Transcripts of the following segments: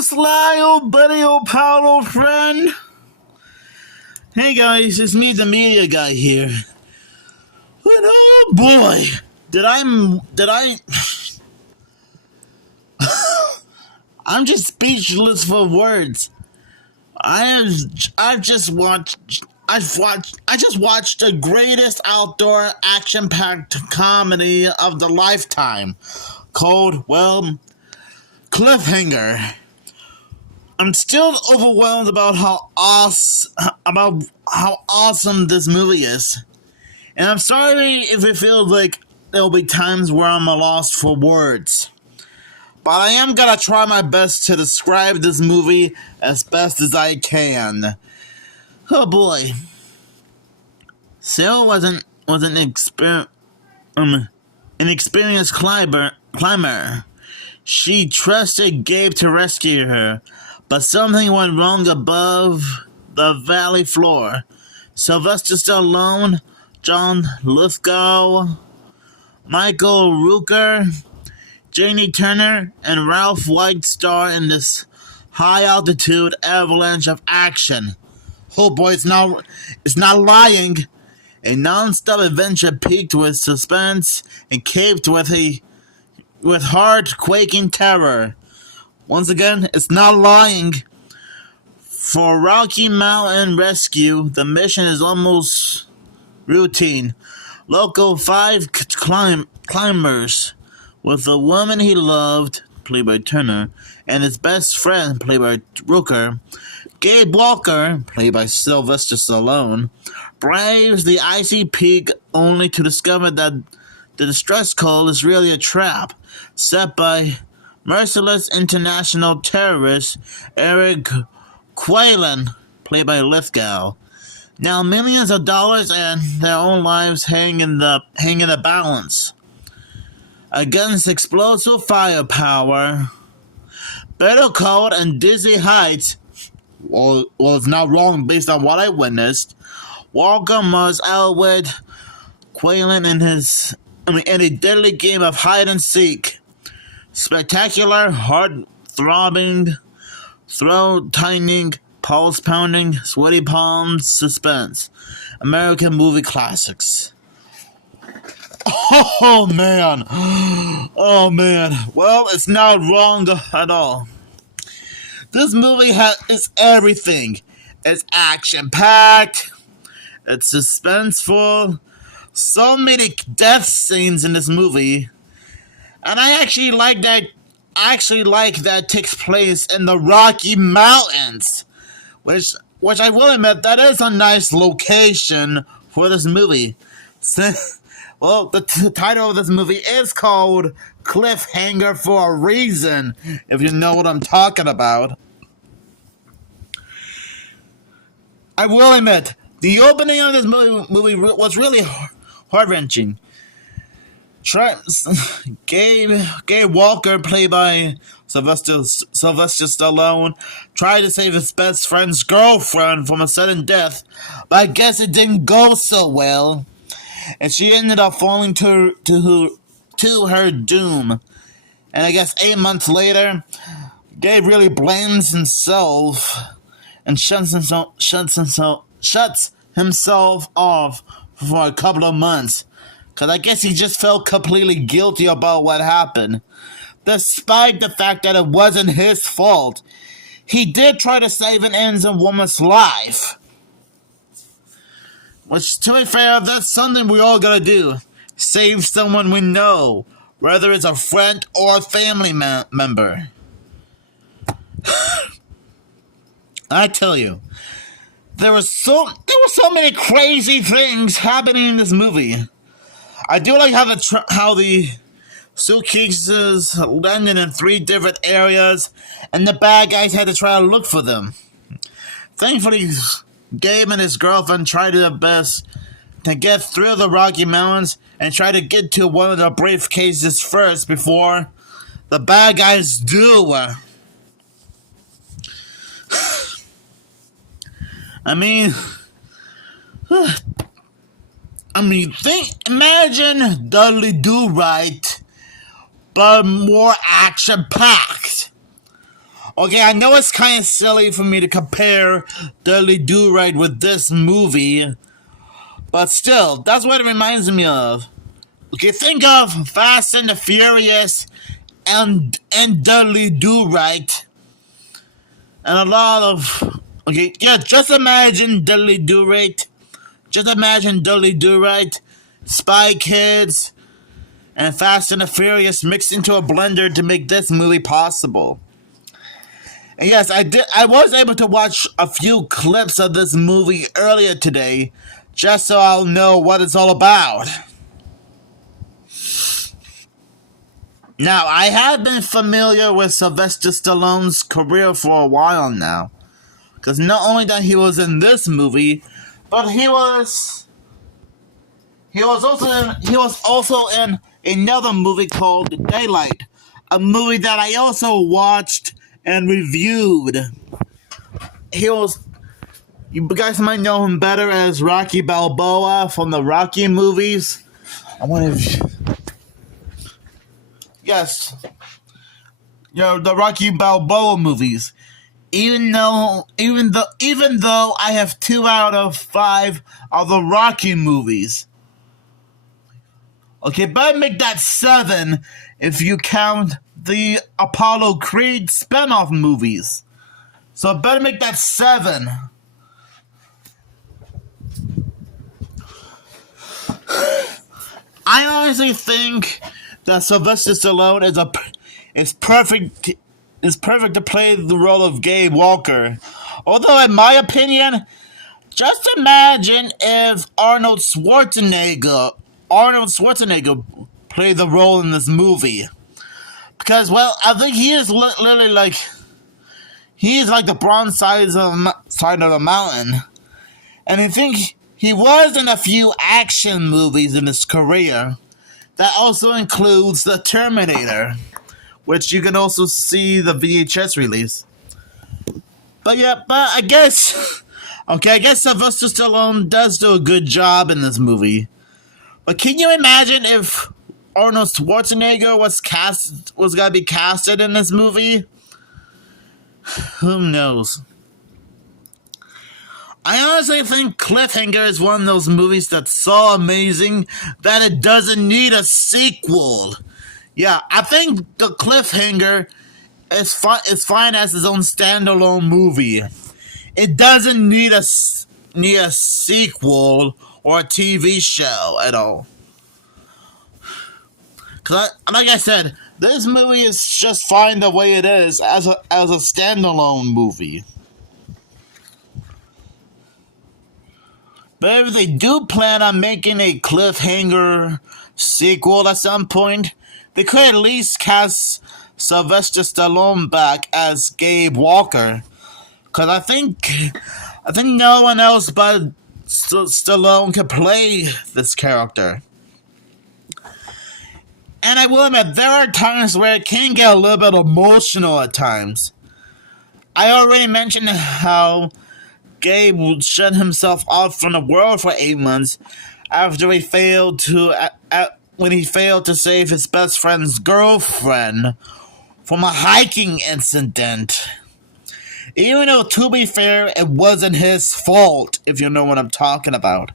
Sly, old buddy, old pal, old friend. Hey guys, it's me, the media guy here. But oh boy, did I? I'm just speechless for words. I just watched the greatest outdoor action-packed comedy of the lifetime, called, well, Cliffhanger. I'm still overwhelmed about how awesome this movie is. And I'm sorry if it feels like there'll be times where I'm lost for words. But I am gonna try my best to describe this movie as best as I can. Oh boy. Sarah was an experienced climber. She trusted Gabe to rescue her, but something went wrong above the valley floor. Sylvester Stallone, John Lithgow, Michael Rooker, Janie Turner, and Ralph White star in this high-altitude avalanche of action. Oh boy, it's not lying. A non-stop adventure peaked with suspense and caved with heart-quaking terror. Once again, it's not lying. For Rocky Mountain Rescue, the mission is almost routine. Local 5 climbers, with the woman he loved, played by Turner, and his best friend, played by Rooker, Gabe Walker, played by Sylvester Stallone, braves the icy peak only to discover that the distress call is really a trap set by merciless international terrorist Eric Quaylen, played by Lithgow. Now millions of dollars and their own lives hang in the balance. Against explosive firepower, bitter cold, and dizzy heights, well, it's not wrong based on what I witnessed, Walker must outwit Quaylen in a deadly game of hide and seek. Spectacular, heart-throbbing, throat-tightening, pulse-pounding, sweaty palms suspense. American movie classics. Oh man. Oh man. Well, it's not wrong at all. This movie is everything. It's action-packed. It's suspenseful. So many death scenes in this movie. And I actually like that takes place in the Rocky Mountains. Which I will admit, that is a nice location for this movie. Well, the title of this movie is called Cliffhanger for a reason, if you know what I'm talking about. I will admit, the opening of this movie was really heart-wrenching. Gabe Walker, played by Sylvester Stallone, tried to save his best friend's girlfriend from a sudden death, but I guess it didn't go so well, and she ended up falling to her doom. And I guess 8 months later, Gabe really blames himself and shuts himself off for a couple of months. Because I guess he just felt completely guilty about what happened. Despite the fact that it wasn't his fault, he did try to save an innocent woman's life. Which, to be fair, that's something we all gotta do. Save someone we know, whether it's a friend or a family member. I tell you, there were so many crazy things happening in this movie. I do like how the suitcases landed in 3 different areas, and the bad guys had to try to look for them. Thankfully, Gabe and his girlfriend tried their best to get through the Rocky Mountains and try to get to one of the briefcases first before the bad guys do. Imagine Dudley Do Right, but more action-packed. Okay, I know it's kind of silly for me to compare Dudley Do-Right with this movie, but still, that's what it reminds me of. Okay, think of Fast and the Furious and Dudley Do-Right, and a lot of... Okay, yeah, just imagine Dudley Do-Right. Just imagine Dudley Do-Right, Spy Kids, and Fast and the Furious mixed into a blender to make this movie possible. And yes, I was able to watch a few clips of this movie earlier today, just so I'll know what it's all about. Now, I have been familiar with Sylvester Stallone's career for a while now, because not only that he was in this movie, but he was also in another movie called Daylight, a movie that I also watched and reviewed. You guys might know him better as Rocky Balboa from the Rocky movies. Yes, the Rocky Balboa movies. Even though I have 2 out of 5 of the Rocky movies. Okay, but make that 7 if you count the Apollo Creed spin-off movies. So better make that 7. I honestly think that Sylvester Stallone is perfect to play the role of Gabe Walker. Although in my opinion, just imagine if Arnold Schwarzenegger played the role in this movie. Because, well, I think he is literally like the bronze side of the mountain. And I think he was in a few action movies in his career. That also includes The Terminator, which you can also see the VHS release. But I guess Sylvester Stallone does do a good job in this movie. But can you imagine if Arnold Schwarzenegger was gonna be casted in this movie? Who knows? I honestly think Cliffhanger is one of those movies that's so amazing that it doesn't need a sequel. Yeah, I think the Cliffhanger is fine as its own standalone movie. It doesn't need a sequel or a TV show at all. Like I said, this movie is just fine the way it is as a standalone movie. But if they do plan on making a Cliffhanger sequel at some point, they could at least cast Sylvester Stallone back as Gabe Walker. Because I think no one else but Stallone could play this character. And I will admit, there are times where it can get a little bit emotional at times. I already mentioned how Gabe would shut himself off from the world for 8 months after he failed to save his best friend's girlfriend from a hiking incident. Even though, to be fair, it wasn't his fault, if you know what I'm talking about.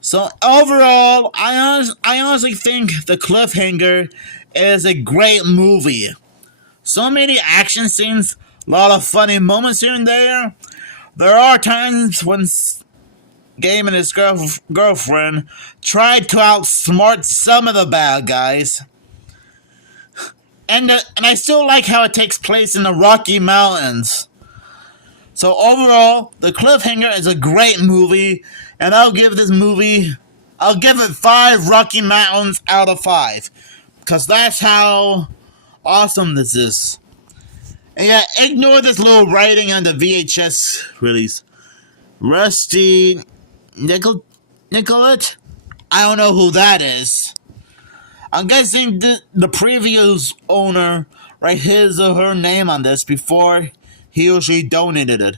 So overall, I honestly think The Cliffhanger is a great movie. So many action scenes, a lot of funny moments here and there. There are times when Gabe and his girlfriend tried to outsmart some of the bad guys. And I still like how it takes place in the Rocky Mountains. So overall, The Cliffhanger is a great movie, and I'll give it 5 Rocky Mountains out of 5. Because that's how awesome this is. And yeah, ignore this little writing on the VHS release. Rusty Nicolette? I don't know who that is. I'm guessing the previous owner write his or her name on this before he or she donated it.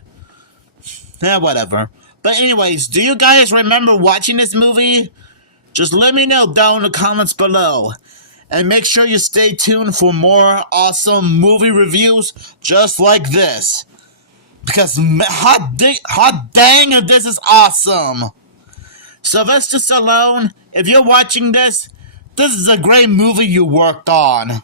Yeah, whatever. But anyways, do you guys remember watching this movie? Just let me know down in the comments below. And make sure you stay tuned for more awesome movie reviews just like this. Because hot dang, this is awesome. Sylvester Stallone, if you're watching this, this is a great movie you worked on.